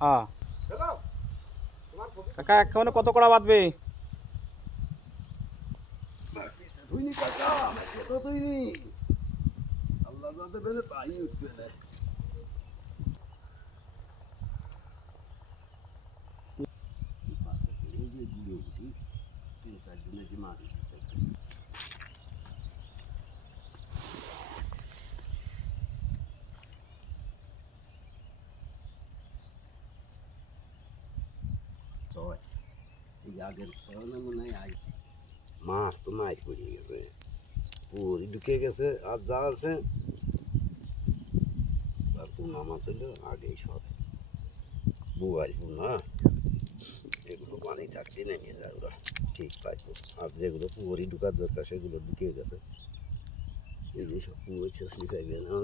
হ্যাঁ কাকা একেবারে কত কড়া বাঁধবে? মাছ তো নাই পড়িয়ে গেছে, পুরি ঢুকে গেছে। আর যা আছে আর পোনা মাছ হইলো আগেই সব বুয়ারি পোনা, এগুলো পানি থাকতে নেমে যায় ওরা ঠিক পাইতো। আর যেগুলো পুকুরি ঢুকার দরকার সেগুলো ঢুকে গেছে। এই যে সব পুকুর শেষ লিখাইবে না